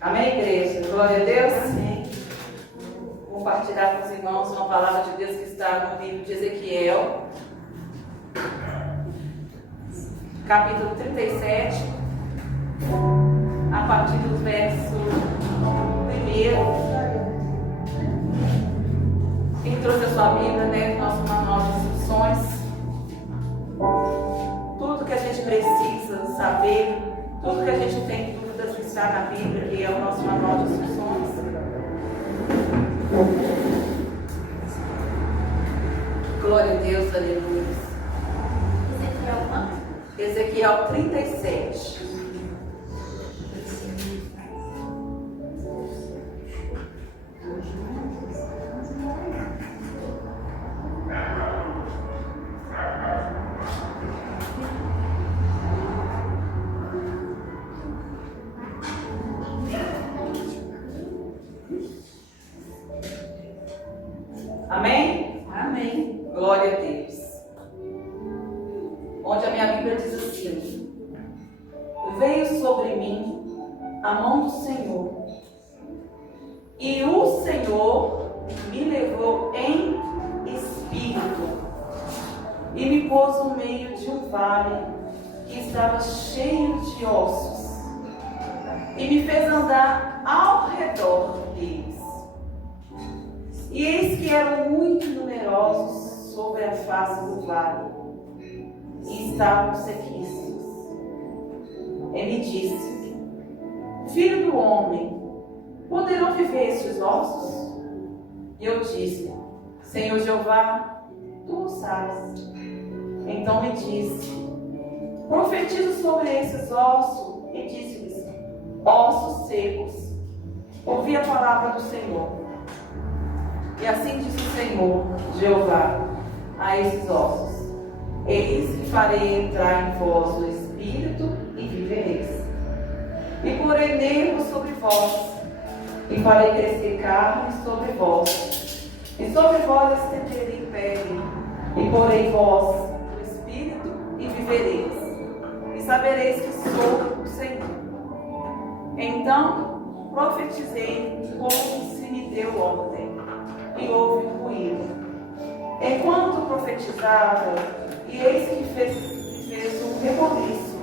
Amém, igreja? Glória a Deus. Amém. Vou compartilhar com os irmãos uma palavra de Deus que está no livro de Ezequiel, capítulo 37, a partir do verso 1. Quem trouxe a sua Bíblia, né? Nosso manual de instruções. Tudo que a gente precisa saber, tudo que a gente tem dúvidas que está na Bíblia, que é o nosso manual de instruções. Glória a Deus, aleluia. Ezequiel 37. Amém? Amém. Glória a Deus. Onde a minha Bíblia diz assim: veio sobre mim a mão do Senhor, e o Senhor me levou em espírito e me pôs no meio de um vale que estava cheio de ossos, e me fez andar ao redor deles. E eis que eram muito numerosos sobre a face do vale, e estavam sequíssimos. Ele me disse: filho do homem, poderão viver estes ossos? E eu disse: Senhor Jeová, tu o sabes. Então me disse: profetiza sobre esses ossos. E disse-lhes: ossos secos, ouvi a palavra do Senhor. E assim diz o Senhor Jeová a esses ossos: eis que farei entrar em vós o Espírito e vivereis. E porei nervos sobre vós, e farei crescer carne sobre vós, e sobre vós estenderei pele, e porei vós o Espírito e vivereis, e sabereis que sou o Senhor. Então profetizei como se me deu ordem, e houve um ruído. Enquanto profetizava, e eis que fez um reboliço,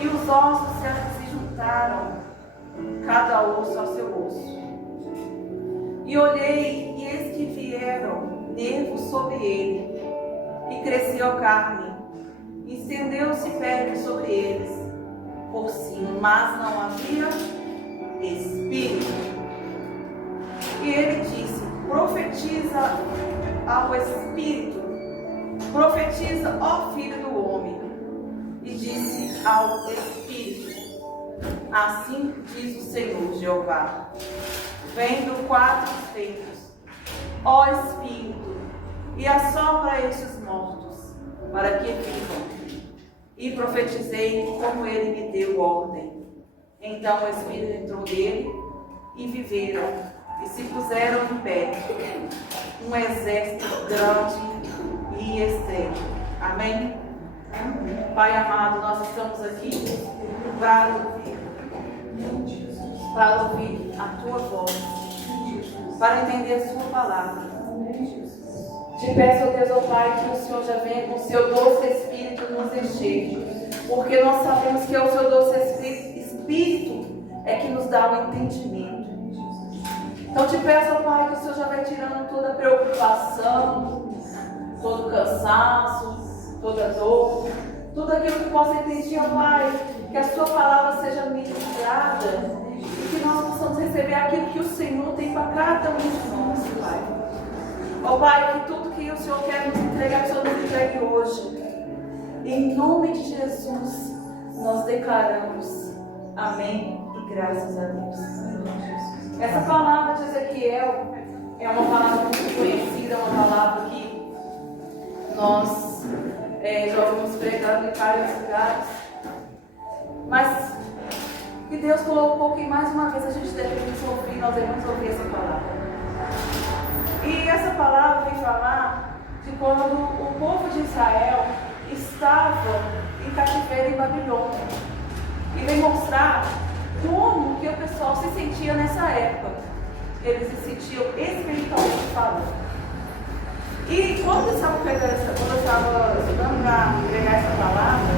e os ossos se juntaram, cada osso ao seu osso. E olhei, e eis que vieram nervos sobre ele, e cresceu carne, e estendeu-se pele sobre eles, por cima, mas não havia espírito. E ele disse: profetiza ao Espírito, profetiza, ó filho do homem. E disse ao Espírito: assim diz o Senhor Jeová, vendo quatro ventos, ó Espírito, e assopra estes mortos, para que vivam. E profetizei como ele me deu ordem. Então o Espírito entrou nele, e viveram, e se puseram em pé, um exército grande e extremo. Amém? Amém. Pai amado, nós estamos aqui para ouvir a Tua voz, para entender a Sua palavra. Te peço, ó Deus, ó Pai, que o Senhor já venha com o Seu doce Espírito nos encher, porque nós sabemos que é o Seu doce Espírito é que nos dá o entendimento. Então te peço, ó Pai, que o Senhor já vai tirando toda preocupação, todo cansaço, toda dor, tudo aquilo que possa impedir, ó Pai, que a Sua palavra seja ministrada e que nós possamos receber aquilo que o Senhor tem para cada um de nós, Pai. Ó Pai, que tudo que o Senhor quer nos entregar, que o Senhor nos entregue hoje. Em nome de Jesus, nós declaramos amém e graças a Deus. Essa palavra de Ezequiel é uma palavra muito conhecida, uma palavra que nós já ouvimos pregando em vários lugares, mas que Deus colocou que mais uma vez a gente devemos ouvir, nós devemos ouvir essa palavra. E essa palavra vem falar de quando o povo de Israel estava em cativeiro em Babilônia, e vem mostrar como que o pessoal se sentia nessa época. Eles se sentiam espiritualmente falando. E quando eu estava estudando para pregar essa palavra,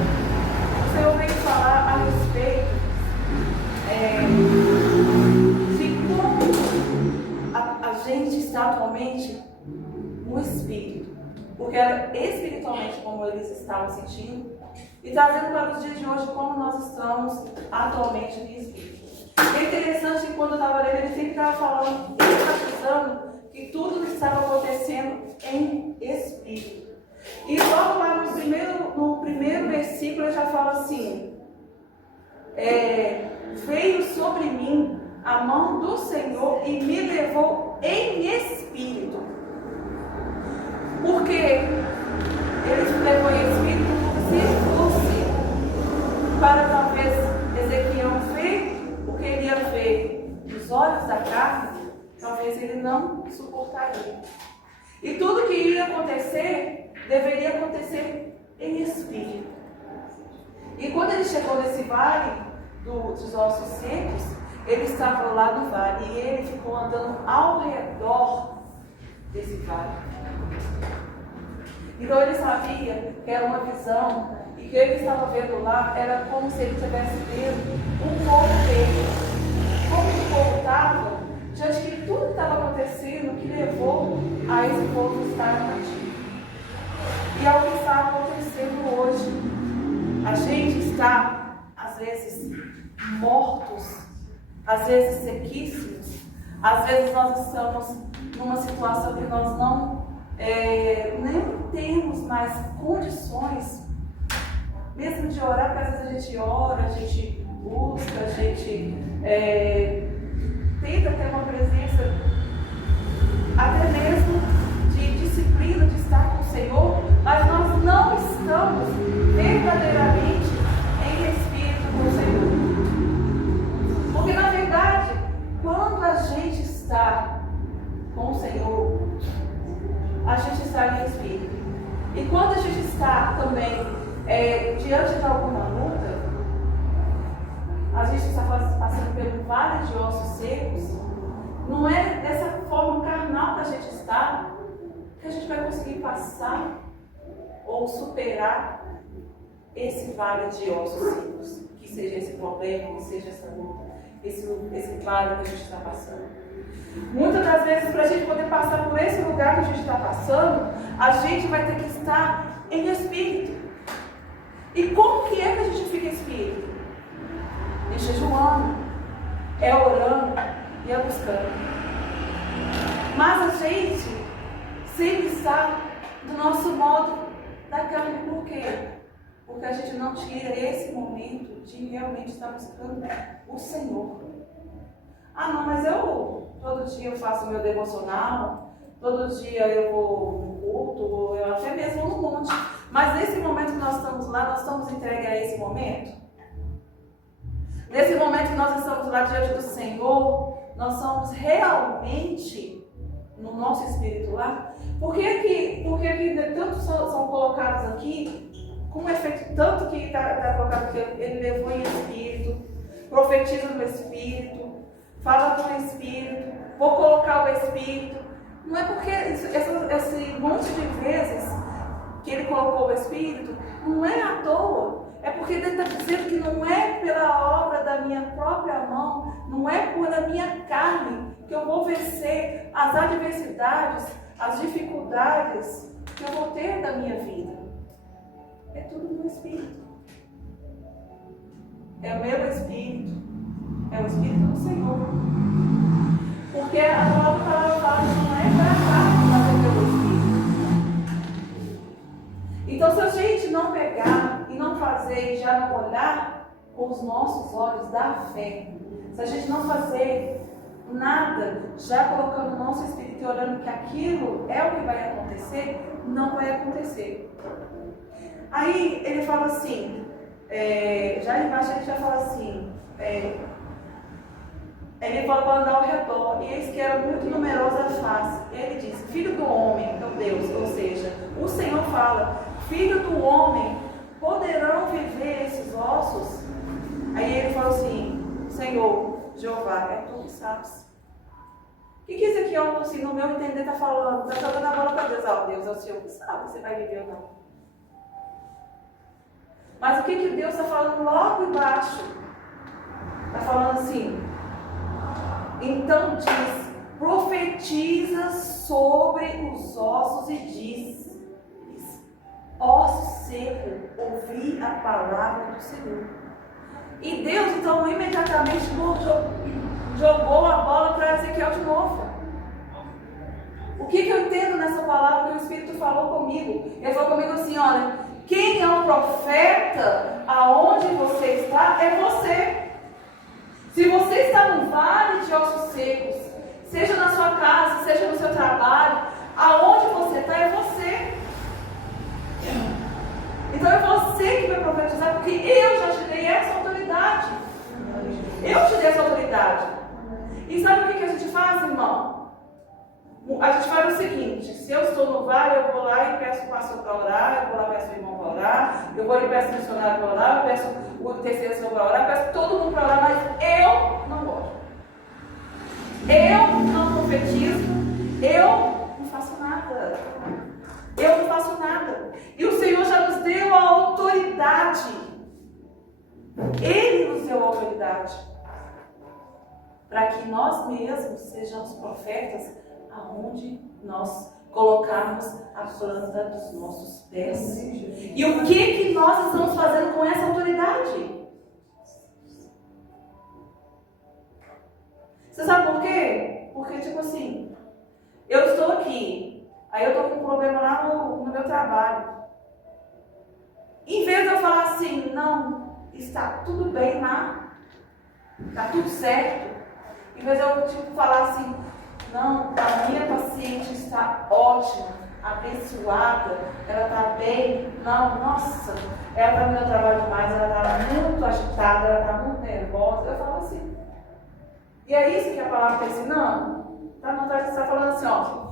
o Senhor veio falar a respeito de como a gente está atualmente no Espírito. Porque era espiritualmente como eles estavam sentindo, e trazendo para os dias de hoje como nós estamos atualmente no Espírito. É interessante que quando eu estava lendo, ele sempre estava falando, enfatizando que tudo estava acontecendo em Espírito. E logo lá no primeiro versículo ele já fala assim, veio sobre mim a mão do Senhor e me levou em Espírito. Porque ele levou em Espírito no versículo 5, para talvez Ezequiel ver o que ele ia ver nos olhos da carne, talvez ele não suportaria. E tudo que iria acontecer, deveria acontecer em Espírito. E quando ele chegou nesse vale dos ossos secos, ele estava lá no vale e ele ficou andando ao redor desse vale. Então ele sabia que era uma visão, e que ele estava vendo lá era como se ele estivesse vendo um povo dele. Como o povo estava diante de tudo que estava acontecendo, que levou a esse povo estar cativo. E é o que está acontecendo hoje. A gente está, às vezes, mortos, às vezes sequíssimos, às vezes nós estamos numa situação que nós não nem temos mais condições mesmo de orar, porque às vezes a gente ora, a gente busca, a gente tenta ter uma presença até mesmo de disciplina, de estar com o Senhor, mas nós não estamos verdadeiramente em espírito com o Senhor. Porque na verdade, quando a gente está com o Senhor, a gente está em espírito. E quando a gente está também diante de alguma luta, a gente está passando por um vale de ossos secos, não é dessa forma carnal que a gente está que a gente vai conseguir passar ou superar esse vale de ossos secos, que seja esse problema, que seja essa luta, esse vale que a gente está passando. Muitas das vezes, para a gente poder passar por esse lugar que a gente está passando, a gente vai ter que estar em espírito. E como que é que a gente fica em espírito? É jejuando, é orando e é buscando. Mas a gente sempre está do nosso modo da carne. Por quê? Porque a gente não tira esse momento de realmente estar buscando o Senhor. Ah, não, mas todo dia eu faço meu devocional, todo dia eu vou no culto, ou eu até mesmo no monte. Mas nesse momento que nós estamos lá, nós estamos entregues a esse momento? Nesse momento que nós estamos lá diante do Senhor, nós somos realmente no nosso espírito lá? Por que tantos são colocados aqui, com um efeito tanto que está colocado aqui, ele levou em espírito, profetiza no espírito, fala com o Espírito, vou colocar o Espírito. Não é porque esse monte de vezes que ele colocou o Espírito, não é à toa. É porque ele está dizendo que não é pela obra da minha própria mão, não é pela minha carne que eu vou vencer as adversidades, as dificuldades que eu vou ter da minha vida. É tudo no Espírito. É o meu Espírito. É o Espírito do Senhor. Porque a palavra fala que não é para a carne, mas é pelo Espírito. Então, se a gente não pegar e não fazer e já não olhar com os nossos olhos da fé, se a gente não fazer nada, já colocando o nosso Espírito e olhando que aquilo é o que vai acontecer, não vai acontecer. Aí ele fala assim, já embaixo ele já fala assim, ele fala para andar ao redor, e eis que era muito numerosa a face. Ele disse, filho do homem, então Deus, ou seja, o Senhor fala, filho do homem, poderão viver esses ossos? Aí ele fala assim, Senhor, é tu que sabes. O que Ezequiel, assim, no meu entender, está falando? Está jogando a bola para Deus. Deus é o Senhor que sabe se você vai viver ou não. Mas o que Deus está falando logo embaixo? Está falando assim, então diz, profetiza sobre os ossos e diz, osso seco, ouvi a palavra do Senhor. E Deus, então, imediatamente jogou a bola para Ezequiel de novo. O que eu entendo nessa palavra que o Espírito falou comigo? Ele falou comigo assim, olha, quem é o profeta aonde você está, é você. Se você está num vale de ossos secos, seja na sua casa, seja no seu trabalho, aonde você está, é você. Então é você que vai profetizar, porque eu já te dei essa autoridade. Eu te dei essa autoridade. E sabe o que a gente faz, irmão? A gente faz o seguinte, se eu estou no vale, eu vou lá e peço o pastor para orar, eu vou lá e peço o irmão para orar, eu vou e peço o missionário para orar, eu peço o terceiro para orar, eu peço todo mundo para orar, mas eu não gosto. Eu não profetizo, eu não faço nada. Eu não faço nada. E o Senhor já nos deu a autoridade. Ele nos deu a autoridade. Para que nós mesmos sejamos profetas aonde nós colocarmos a planta dos nossos pés. E o que nós estamos fazendo com essa autoridade? Você sabe por quê? Porque, tipo assim, eu estou aqui, aí eu estou com um problema lá no meu trabalho. Em vez de eu falar assim, não, está tudo bem lá, está tudo certo. Em vez de eu falar assim, não, a minha paciente está ótima, abençoada, ela está bem, não, nossa, ela está no meu trabalho demais, ela está muito agitada, ela está muito nervosa. Eu falo assim. E é isso que a palavra está ensinando? Está falando assim, ó.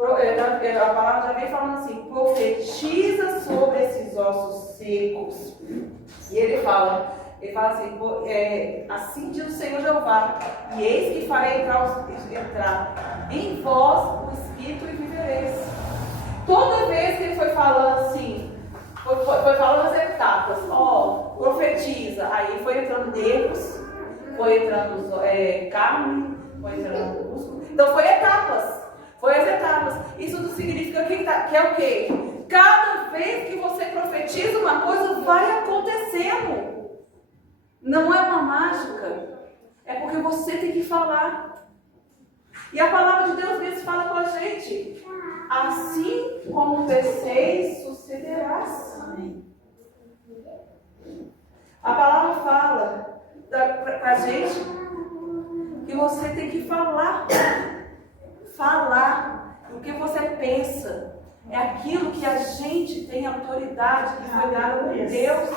A palavra já vem falando assim, profetiza sobre esses ossos secos. E ele fala assim, assim diz o Senhor Jeová, e eis que farei entrar em vós o Espírito e vivereis. Toda vez que ele foi falando assim, foi falando as etapas, profetiza, aí foi entrando nervos, foi entrando carne, foi entrando músculo, então foi etapas. Foi as etapas. Isso não significa que é o quê? Cada vez que você profetiza uma coisa, vai acontecendo. Não é uma mágica. É porque você tem que falar. E a palavra de Deus mesmo fala com a gente. Assim como penseis, sucederás. A palavra fala para a gente que você tem que falar. Falar o que você pensa é aquilo que a gente tem autoridade que foi dada por Deus.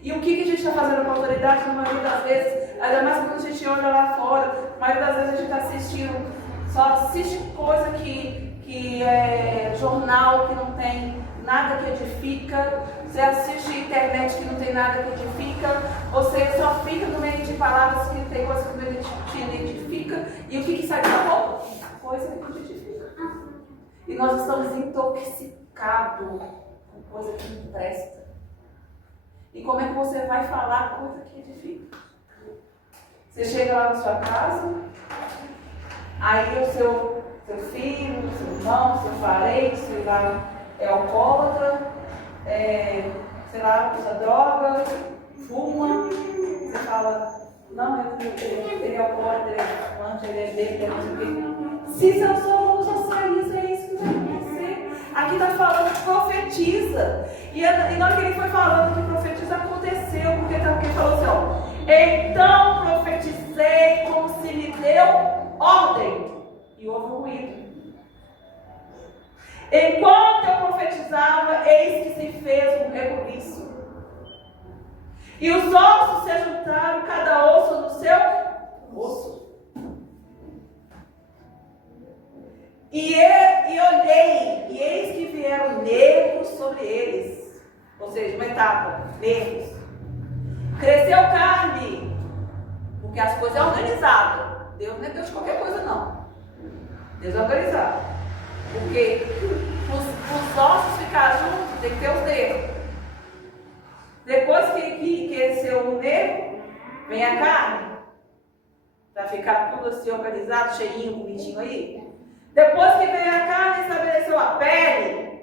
E o que a gente está fazendo com a autoridade na maioria das vezes, ainda mais quando a gente olha lá fora, a maioria das vezes a gente está assistindo, só assiste coisa que é jornal, que não tem nada que edifica, você assiste internet que não tem nada que edifica, você só fica no meio de palavras que tem coisa que não te identifica, e o que sai da boca? Coisa que não edifica. E nós estamos intoxicados com coisa que não presta. E como é que você vai falar coisa que edifica? Você chega lá na sua casa, aí o seu filho, seu irmão, seu parente, sei lá, é alcoólatra, sei lá, usa droga, fuma, você fala, não, ele é alcoólatra, ele é fumante, ele é bêbado, ele é não sei o quê. Se seu som só sair, é isso que vai acontecer. Aqui está falando, profetiza. E na hora que ele foi falando que profetiza, aconteceu, porque ele falou assim, ó. Então profetizei como se me deu ordem. E houve um ruído. Enquanto eu profetizava, eis que se fez um rebuliço. E os ossos se juntaram, cada osso no seu osso. E olhei, e eis que vieram nervos sobre eles. Ou seja, uma etapa, nervos. Cresceu carne, porque Porque as coisas é organizado. Deus não é Deus de qualquer coisa, não. Deus é organizado. Porque os ossos ficar juntos, tem que ter os nervos. Depois que esse o nervo, vem a carne. Para ficar tudo assim organizado, cheinho, bonitinho aí. Depois que vem a carne, estabeleceu a pele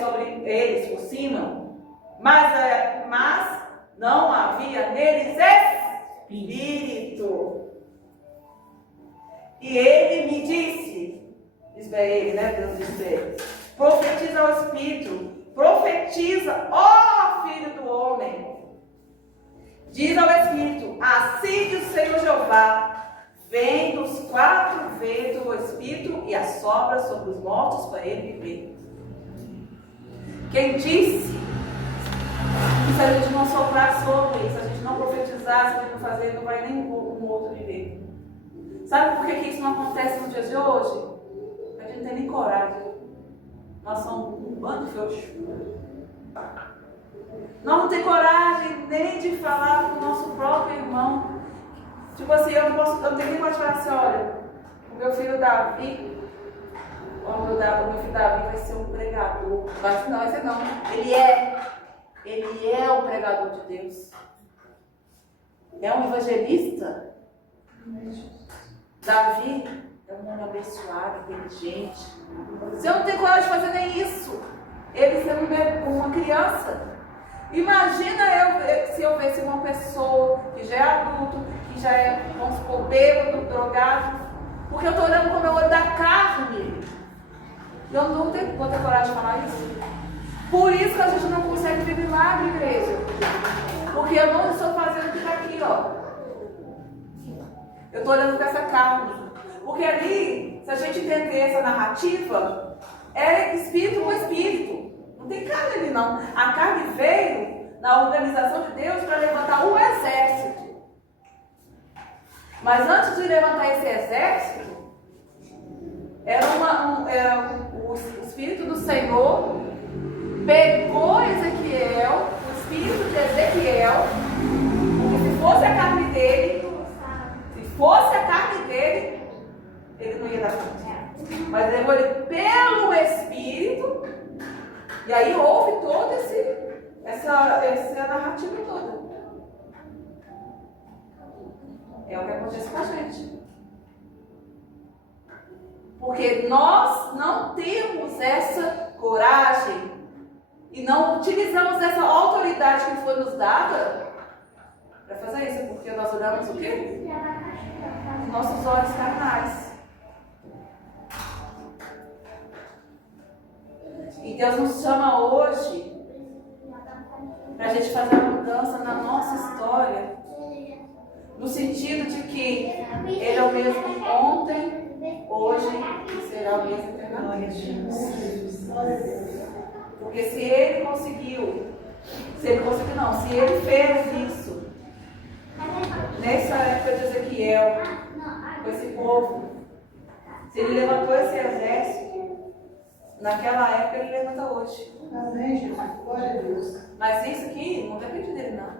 sobre eles por cima. Mas não havia neles espírito. E ele me disse, diz para ele, né? Deus disse para ele, profetiza ao Espírito, profetiza, ó Filho do Homem. Diz ao Espírito, assim diz o Senhor Jeová, vem dos 4 ventos o Espírito e assopra sobre os mortos para ele viver. Quem disse que se a gente não soprar sobre, se a gente não profetizar, se a gente não fazer, não vai nem um outro viver. Sabe por que isso não acontece nos dias de hoje? Porque a gente não tem nem coragem. Nós somos um bando de frouxos. Nós não temos coragem nem de falar com o nosso próprio irmão. Tipo assim, eu não tenho nem coragem de falar assim, olha, o meu filho Davi, o meu filho Davi vai ser um pregador. Vai ser não. Ele é o pregador de Deus. É um evangelista. Davi é um homem abençoado, inteligente. Se eu não tenho coragem de fazer nem isso, ele sendo uma criança. Imagina se eu visse uma pessoa que já é adulto, que já é, vamos supor, bêbado, drogado, porque eu estou olhando com o meu olho da carne. Eu não vou ter coragem de falar isso. Por isso que a gente não consegue ver milagre, igreja. Porque eu não estou fazendo o que está aqui, ó. Eu estou olhando com essa carne. Porque ali, se a gente entender essa narrativa, é espírito com espírito. Não tem carne ali, não. A carne veio na organização de Deus para levantar um exército. Mas antes de levantar esse exército, era o Espírito do Senhor pegou Ezequiel, o espírito de Ezequiel, porque se fosse a carne dele, ele não ia dar conta. Mas levou ele pelo Espírito, e aí houve toda essa narrativa toda. É o que acontece com a gente. Porque nós não temos essa coragem e não utilizamos essa autoridade que foi nos dada para fazer isso, porque nós olhamos o quê? Os nossos olhos carnais. E Deus nos chama hoje para a gente fazer a mudança na nossa história, no sentido de que Ele é o mesmo ontem, hoje e será o mesmo eternamente. Porque se Ele fez isso nessa época de Ezequiel, com esse povo, se Ele levantou esse exército naquela época, Ele levanta hoje. Amém, Jesus. Glória a Deus. Mas isso aqui não depende dele, não.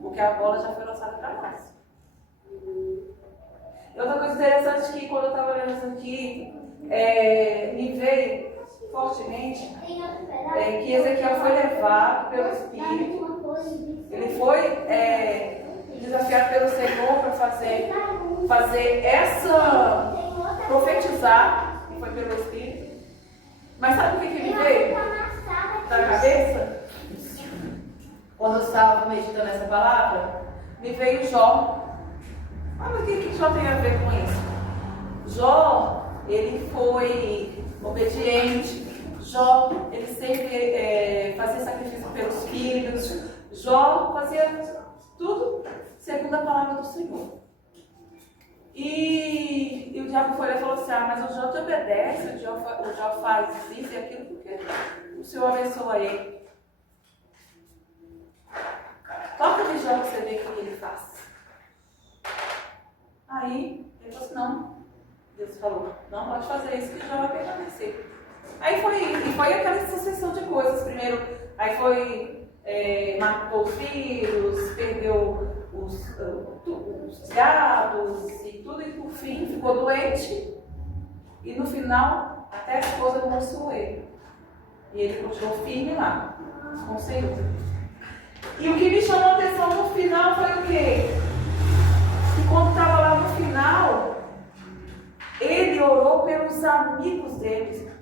Porque a bola já foi lançada para nós. E outra coisa interessante que quando eu estava lendo isso aqui, me veio fortemente que Ezequiel foi levado pelo Espírito. Ele foi desafiado pelo Senhor para profetizar, que foi pelo Espírito. Mas sabe o que me veio na cabeça? Quando eu estava meditando essa palavra, me veio Jó. Mas o que Jó tem a ver com isso? Jó, ele foi obediente. Jó, ele sempre fazia sacrifício pelos filhos. Jó fazia tudo segundo a palavra do Senhor. E o diabo foi lá e falou assim, mas o Jó te obedece, o Jó faz isso e aquilo porque o Senhor abençoa ele. Toca de Jó para você ver o que ele faz. Aí ele falou assim, não. Deus falou, não pode fazer isso que Jó vai permanecer. Aí foi aquela sucessão de coisas. Primeiro, matou os filhos, perdeu os gados e tudo, e por fim ficou doente. E no final, até a esposa demonstrou ele. E ele continuou firme lá, com o Senhor. E o que me chamou a atenção no final foi o quê? Que quando estava lá no final, ele orou pelos amigos dele.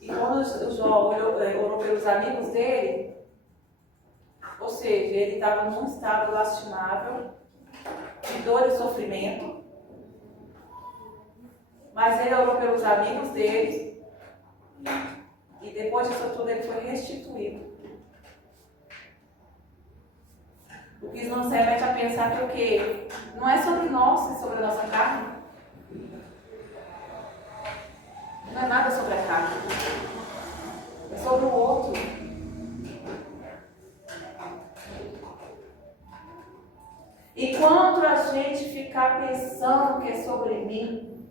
E quando o Jó orou pelos amigos dele, ou seja, ele estava num estado lastimável, de dor e sofrimento, mas ele orou pelos amigos dele, e depois disso tudo ele foi restituído. O que nos remete a pensar que o quê? Não é sobre nós, é sobre a nossa carne. Não é nada sobre a carne. É sobre o outro. E quando a gente ficar pensando que é sobre mim,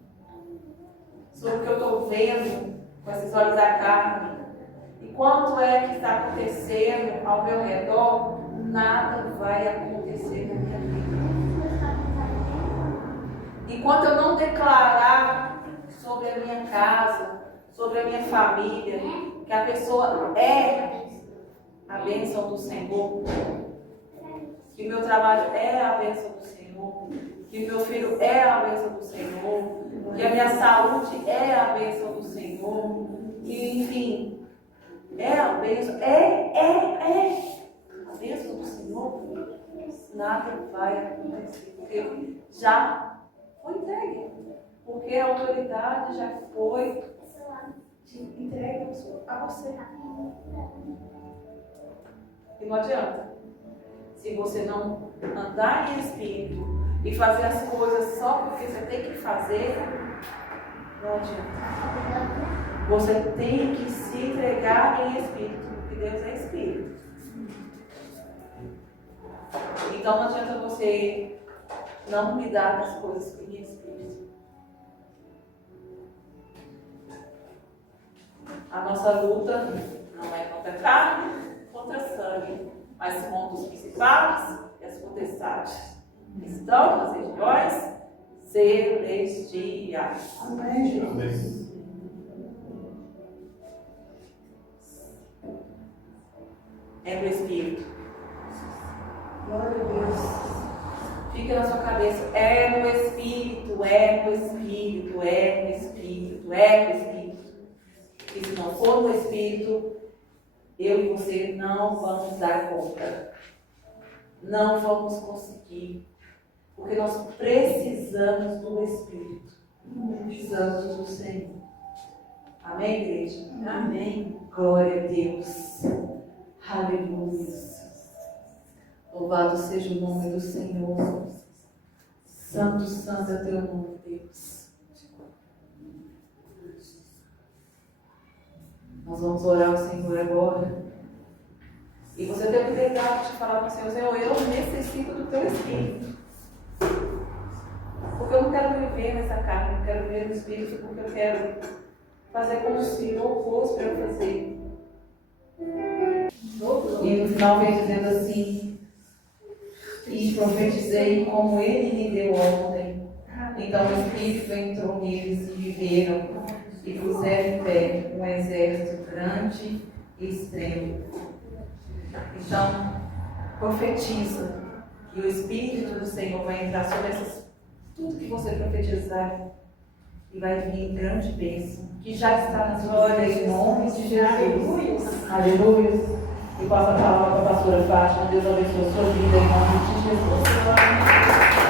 sobre o que eu estou vendo com esses olhos da carne, e quanto é que está acontecendo ao meu redor, nada vai acontecer na minha vida. Enquanto eu não declarar sobre a minha casa, sobre a minha família, que a pessoa é a bênção do Senhor, que o meu trabalho é a bênção do Senhor, que o meu filho é a bênção do Senhor, que a minha saúde é a bênção do Senhor, que, enfim, é a bênção, a bênção do Senhor, nada vai acontecer, porque já foi entregue, porque a autoridade já foi entregue a você. E não adianta. Se você não andar em espírito e fazer as coisas só porque você tem que fazer, não adianta. Você tem que se entregar em espírito, porque Deus é espírito. Então não adianta você não lidar com as coisas em espírito. A nossa luta não é contra carne, contra sangue, mas contra os principados e as potestades que estão nas regiões celestiais. Amém, Jesus. É no Espírito. Glória a Deus. Fica na sua cabeça. É no Espírito, é no Espírito, é no Espírito, é no Espírito. E se não for no Espírito, eu e você não vamos dar conta. Não vamos conseguir. Porque nós precisamos do Espírito. Precisamos do Senhor. Amém, igreja? Amém. Glória a Deus. Aleluia. Louvado seja o nome do Senhor. Santo, santo é teu nome, Deus. Nós vamos orar ao Senhor agora. E você tem que pegar de falar para o Senhor, eu necessito do teu Espírito. Porque eu não quero viver nessa carne, eu quero viver no Espírito, porque eu quero fazer como o Senhor pôs para eu fazer. E no final vem dizendo assim, e profetizei como ele me deu ontem. Então o Espírito entrou neles e viveram, e puseram em pé um exército grande e extremo. Então, profetiza que o Espírito do Senhor vai entrar sobre tudo que você profetizar e vai vir grande bênção, que já está nas glórias em nome de Jesus. Aleluia. E passa a palavra para a pastora Fátima. Deus abençoe a sua vida em nome de Jesus.